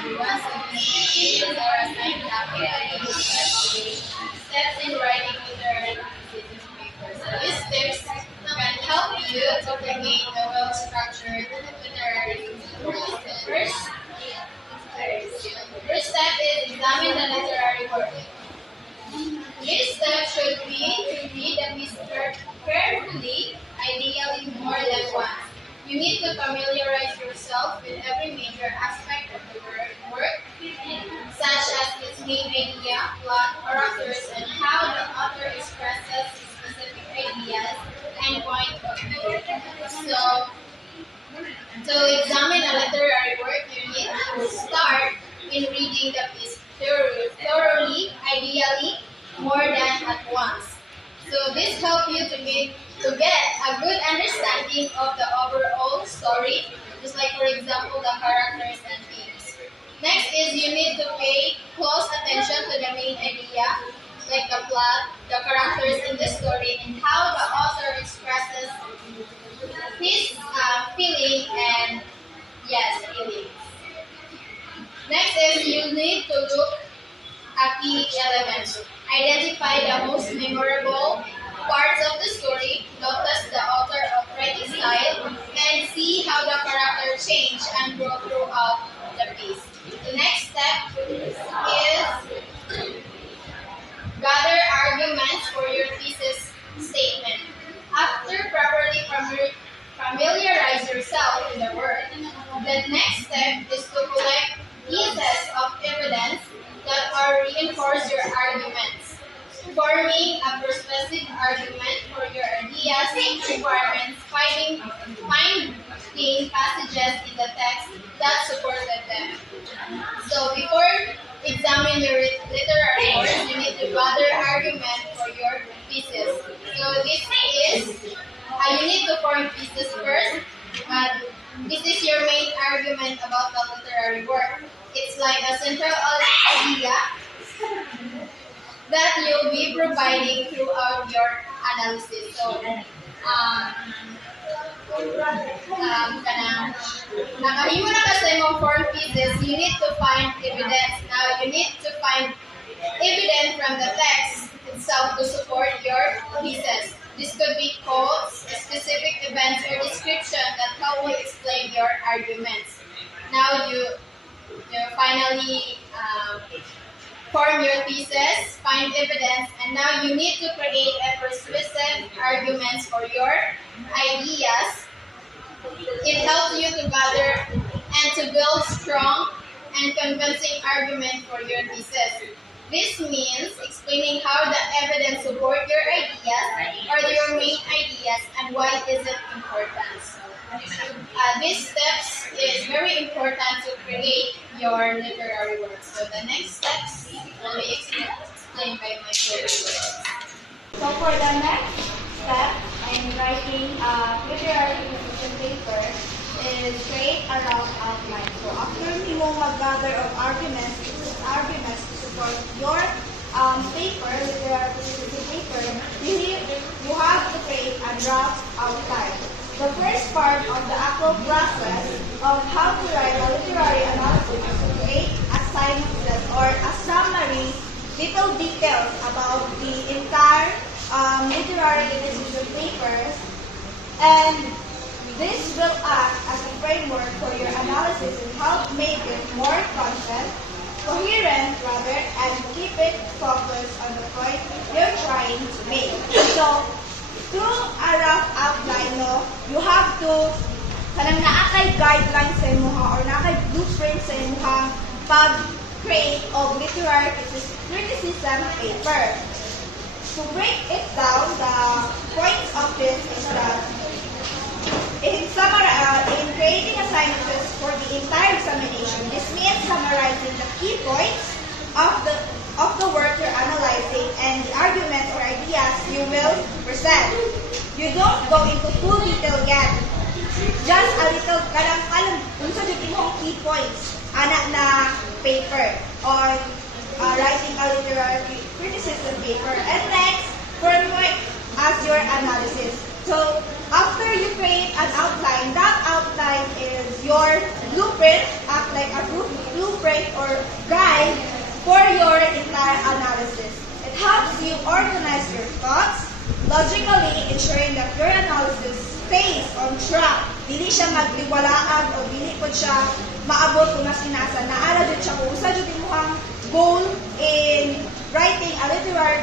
everyone. So these are assigned topic that we discuss today. Steps in writing literary criticism paper. So these steps can help you to create a well-structured literary paper. First step is examine the literary work. This step should be to read the piece carefully, ideally more than once. You need to familiarize yourself with every major aspect of the work, such as its main idea, plot, characters, and how the author expresses specific ideas and point of view. So, to examine a literary work, you need to start in reading the piece thoroughly, ideally, more than at once. So this helps you to get a good understanding of the overall story, just like for example the characters and themes. Next is you need to pay close attention to the main idea, like the plot, the characters in the story, and how the author expresses his feeling and feelings. Next is you need to look at key elements. Identify the most memorable parts of the story, notice the author of writing style, and see how the character change and grow throughout the piece. The next step is gather arguments for your thesis statement. After properly familiarize yourself with the work, the next step is to collect pieces of evidence that are reinforce your arguments. Forming a persuasive argument for your ideas requirements finding passages in the text that supported them. So before examining your literary works, you need to gather argument for your thesis. So this is you need to form thesis first. This is your main argument about the literary work. It's like a central idea that you'll be providing throughout your analysis. So, nakahimo na kasi mong form pieces, you need to find evidence. Now, you need to find evidence from the text itself to support your thesis. This could be quotes, specific events, or description that help you explain your arguments. Now, you finally form your thesis, find evidence, and now you need to create a persuasive arguments for your ideas. It helps you to gather and to build strong and convincing argument for your thesis. This means explaining how the evidence support your ideas or your main ideas and why is it important. These steps is very important to create your literary work. So the next steps will be explained by my co-workers. So for the next step in writing a literary criticism paper is create a rough outline. So after mo mag-gather of arguments to support your paper, literary criticism paper, you have to create a rough outline. The first part of the actual process of how to write a literary analysis is to create a synopsis or a summary, little details about the entire literary criticism papers, and this will act as a framework for your analysis and help make it more coherent and keep it focused on the point you're trying to make. So, through a rough outline, you have to kanang naakay guidelines sa imuha or naakay blueprint sa imuha pag-create of literary criticism paper. To break it down, the points of this is that in creating a synopsis for the entire examination, this means summarizing the key points of the work you're analyzing and the arguments or ideas you will present. You don't go into full detail yet. Just a little, unsa jud imong key points anak na paper or writing a literary criticism paper. And next, framework as your analysis. So after you create an outline, that outline is your blueprint, act like a blueprint or guide for your entire analysis. It helps you organize your thoughts, logically ensuring that your analysis stays on track. Dili siya magliwalaan o dili po siya maabot kung mas inasa. Naala dyan siya kung usa dyan mo ang goal in writing a literary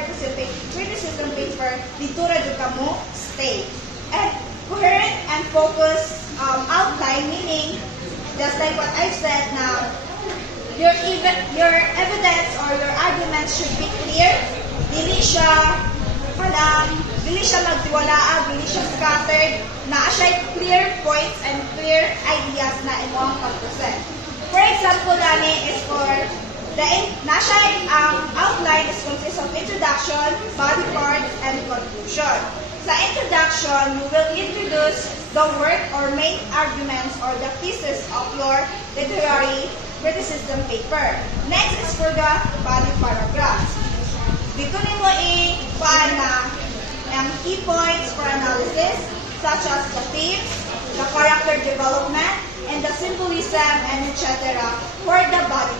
criticism paper, dito ra dyan ka mo stay. And coherent and focused outline, meaning, just like what I've said now, your evidence or your arguments should be clear. Dili siya magtiwalaan, dili siya scattered, na siya clear points and clear ideas na imong pag-present. For example, nani is for outline is consists of introduction, body parts, and conclusion. Sa introduction, you will introduce the work or main arguments or the thesis of your literary criticism paper. Next is for the body paragraphs. Dito nimo i-paana ang key points for analysis such as the themes, the character development, and the symbolism, and etc. for the body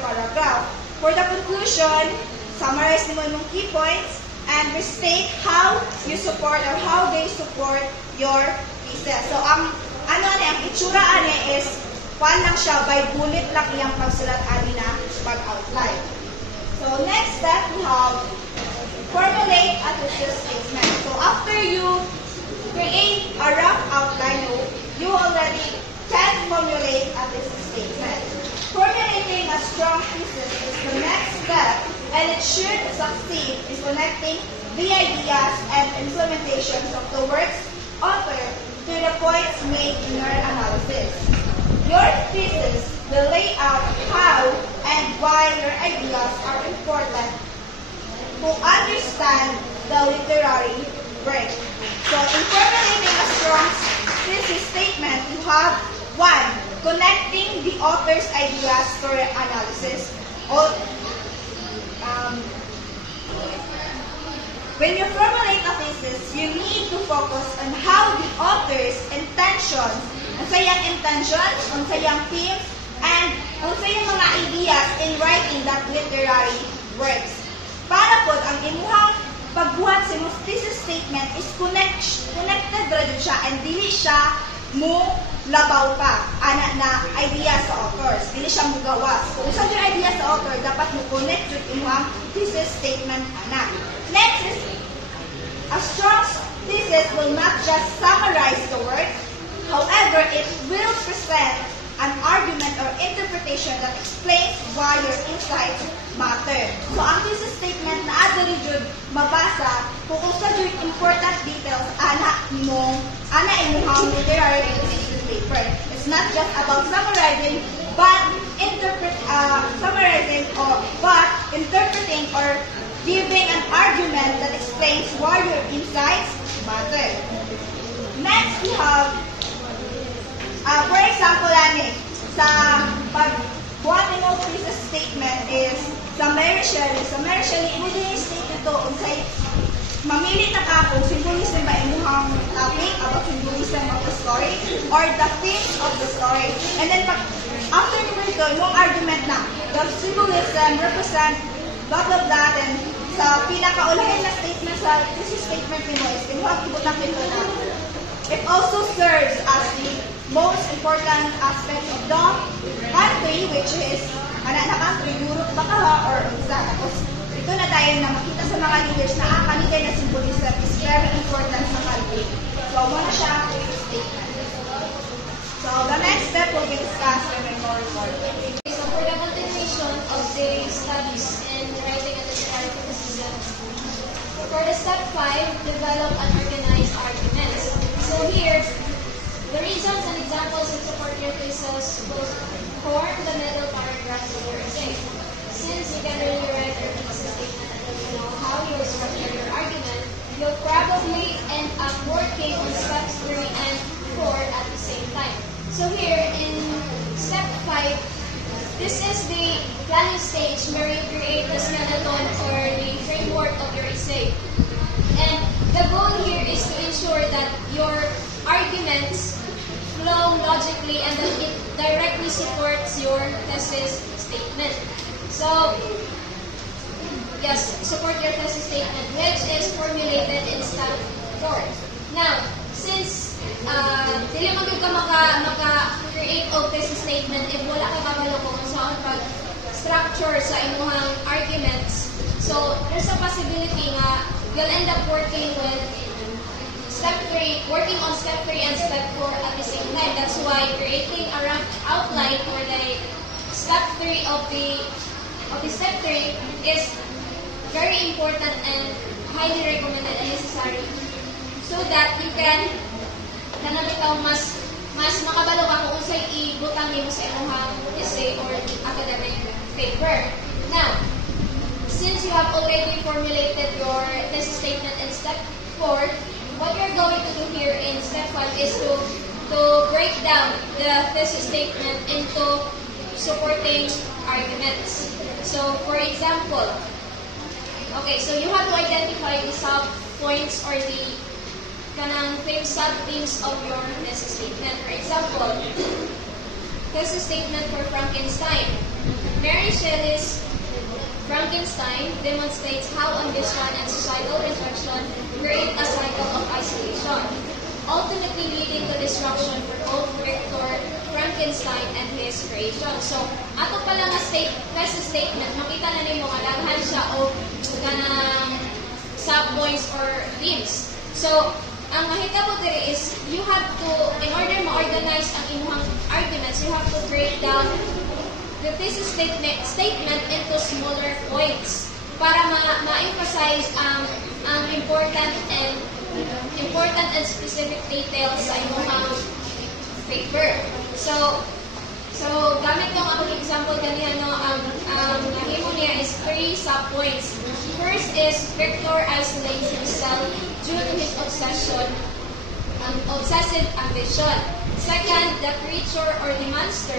paragraph. For the conclusion, summarize nimo yung key points and restate how you support or how they support your thesis. So, ang itsura ani is lang siya, by bullet lang iyang pagsulat ani na pag-outline. So, next step, we have formulate a thesis statement. So, after you create a rough outline, you already can formulate a thesis statement. Formulating a strong thesis is the next step, and it should succeed in connecting the ideas and implementations of the work's author to the points made in your analysis. Your thesis will lay out how and why your ideas are important to understand the literary work. So, in formulating a strong thesis statement, you have 1. Connecting the author's ideas to your analysis. When you formulate a thesis, you need to focus on how the author's intentions, unsayang intentions, unsayang themes, and unsayang mga ideas in writing that literary works. Para po, ang imuhang pagbuhat sa imong thesis statement is connected rin siya and dili siya mo labaw pa ana na idea sa authors. Dili siya mo gawas. Kung saan yung idea sa author, dapat mo connect yung imuhang thesis statement ana. Next is, a strong thesis will not just summarize the work, however, it will present an argument or interpretation that explains why your insights matter. So, ang thesis statement na adari jud mabasa kung sa jud important details ana imong literary criticism paper. It's not just about summarizing, but interpreting or giving an argument that explains why your insights matter. Next, we have for example, sa pagbuhat ng thesis statement is sa Mary Shelley. Sa Mary Shelley, imo din yung state ito, unsay mamili na ka kung symbolism ba imuhang topic about symbolism of the story or the theme of the story. And then, after nyo ito, yung argument na the symbolism represent blah blah blah, then sa pinakaulahin na statement sa thesis statement nimo is imuhang ibutak ito na it also serves as the most important aspect of the country, which is na country, Europe ba ka or unsa. Tapos ito na tayo na makita sa mga leaders na kanina na symbolism is very important sa country. So, muna siya ang thesis statement. So, the next step will be discussed in my report. So, for the continuation of the studies in writing and literary criticism, for the step 5, develop and organize arguments. So here, the reasons and examples that support your thesis will form the middle paragraphs of your essay. Since you can really write your thesis statement and then you know how you will structure your argument, you'll probably end up working on steps 3 and 4 at the same time. So here, in step 5, this is the planning stage where you create the skeleton or the framework of your essay. And the goal here is to ensure that your arguments flow logically, and then it directly supports your thesis statement. So, yes, support your thesis statement, which is formulated in step 4. Now, since dili man gyud ka maka-create og thesis statement if wala ka kabalo kung saan pag-structure sa imuhang arguments, so there's a possibility nga you'll end up working with working on step 3 and step 4 at the same time. That's why creating a rough outline for the step 3 of the step 3 is very important and highly recommended and necessary, so that you can bitaw mas makabalo ka kung unsay ibutang nimo sa imong essay or academic paper. Now, since you have already formulated your thesis statement in step 4, what you're going to do here in step 5 is to break down the thesis statement into supporting arguments. So, for example, okay, so you have to identify the sub-points or the sub-themes of your thesis statement. For example, thesis statement for Frankenstein. Mary Shelley's Frankenstein demonstrates how ambition and societal rejection create a cycle of isolation, ultimately leading to destruction for both Victor Frankenstein and his creation. So, ato pala nga thesis statement, makita na nimo nga daghan siya o kanang sub-points or themes. So, ang mahitabo diri is you have to, in order ma-organize ang imuhang arguments, you have to break down the thesis statement into smaller points para ma-emphasize ang important and specific details sa imuhang paper. So gamit ng akong example kanina, no, ang nahimo niya is 3 sub-points. First is Victor isolates himself due to his obsessive ambition. Second, the creature or the monster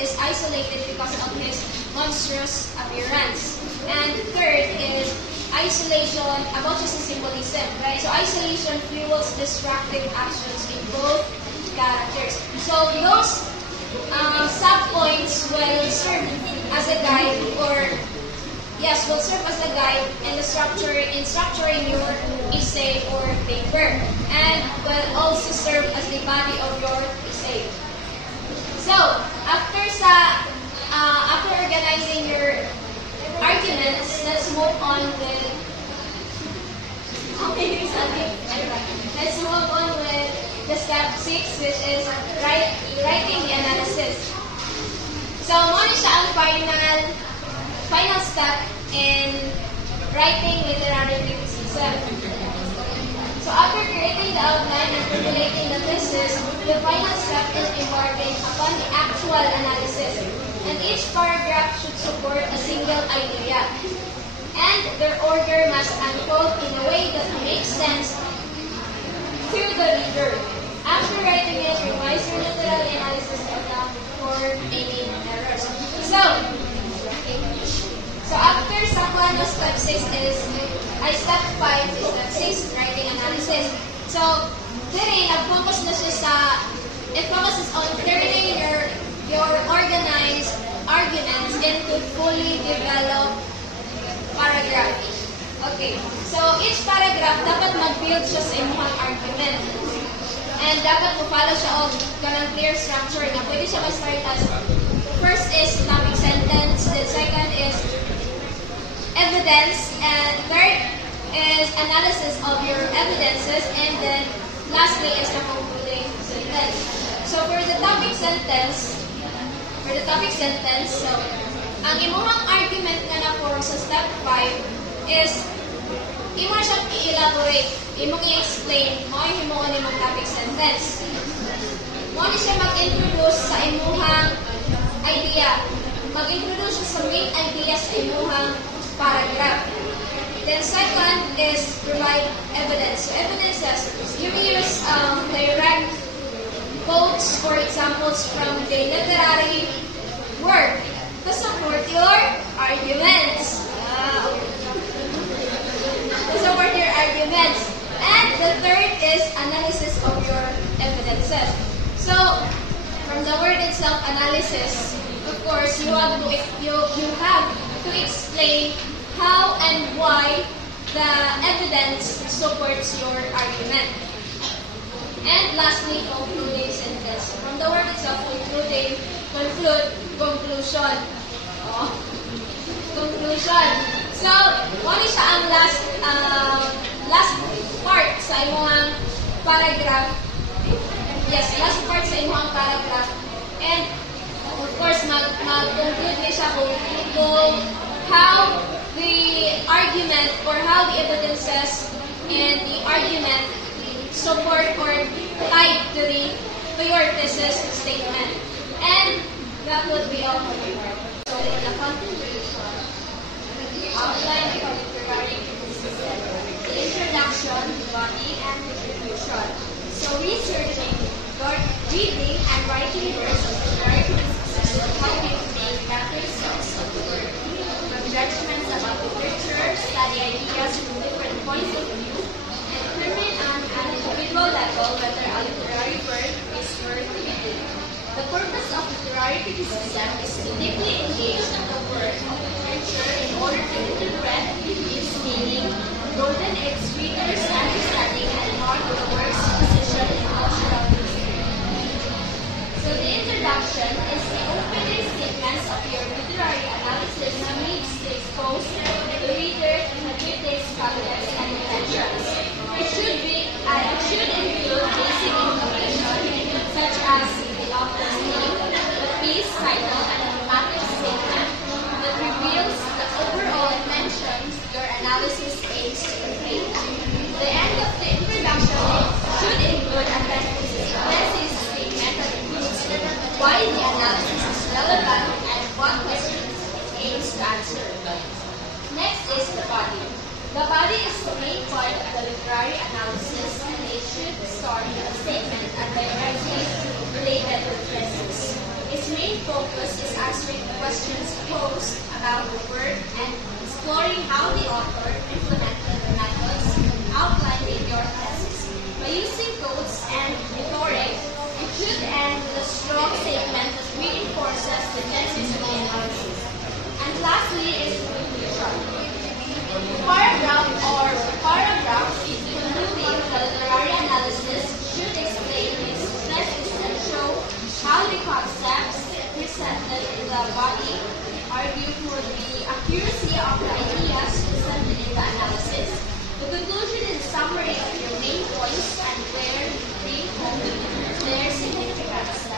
is isolated because of his monstrous appearance. And third is isolation, about just the symbolism, right? So isolation fuels destructive actions in both characters. So those sub-points will serve as a guide, will serve as a guide in structuring your essay or paper, and will also serve as the body of your essay. So, after organizing your arguments, let's move on with the step 6, which is writing the analysis. So, muna siya ang final step in writing literary criticism. So, after creating the outline and formulating the thesis, the final step is embarking upon the actual analysis, and each paragraph should support a single idea, and their order must unfold in a way that makes sense to the reader. After writing it, revise your literary analysis to account for any errors. So after step 1 of step 6 step 5 is step 6, writing analysis. So, today, nag-focus na siya it focuses on turning your organized arguments into fully developed paragraph. Okay, so each paragraph dapat mag-build siya sa inyong argument. And dapat po-follow siya of ganang clear structure na pwede siya mag-start as first is topic sentence, then second is evidence, and third is analysis of your evidences, and then lastly is the concluding sentence. So for the topic sentence, so ang imuhang argument nga na-form sa step 5 is imo na siyang i-elaborate, imo i-explain mo yung himuon imong topic sentence. Mo na siya mag-introduce sa imuhang idea. Mag-introduce siya sa main idea sa imuhang paragraph. Then second is provide evidence. So evidences, you may use direct quotes or examples from the literary work to support your arguments. And the third is analysis of your evidences. you have to explain how and why the evidence supports your argument. And lastly, concluding sentence. From the word itself, conclusion. Oh, conclusion. So, wali siya ang last part sa imong paragraph. Yes, last part sa imong paragraph. And, of course, mag-conclude niya siya kung how the argument or how the evidences and the argument support or tied to your thesis statement. And that would be all for my part. So, in the conclusion, outline of literary criticism, the introduction, the body, and the conclusion. So, researching, reading, and writing works of literary criticism help you make better sense of the work. From judgments about literature, study ideas from different points of view, and determine on an individual level whether a literary work is worth reading. The purpose of literary criticism is to deeply engage in the work of literature in order to interpret its meaning, broaden its readers' understanding, and mark the work's position in cultural history. So the introduction is the opening statements of your literary analysis needs to expose the reader to the critics' context and intentions. It should include basic information such as the author's name, the piece title, and a thematic statement that reveals the overall intentions your analysis aims to convey. The end of the introduction should include a thesis statement that includes why the analysis is relevant and what questions it aims to answer. Next is the body. The body is the main part of the literary analysis, and it should start with a statement and directly related to the thesis. Its main focus is answering the questions posed about the work and exploring how the author implemented the methods outlined in your thesis. By using quotes and rhetoric, it should end with a strong statement that reinforces the genesis of the analysis. And lastly is the conclusion. The paragraph or paragraphs concluding the literary analysis should explain its thesis and show how the concepts presented in the body argue for the accuracy of the ideas presented in the analysis. The conclusion is a summary of your main points and where you think their significance.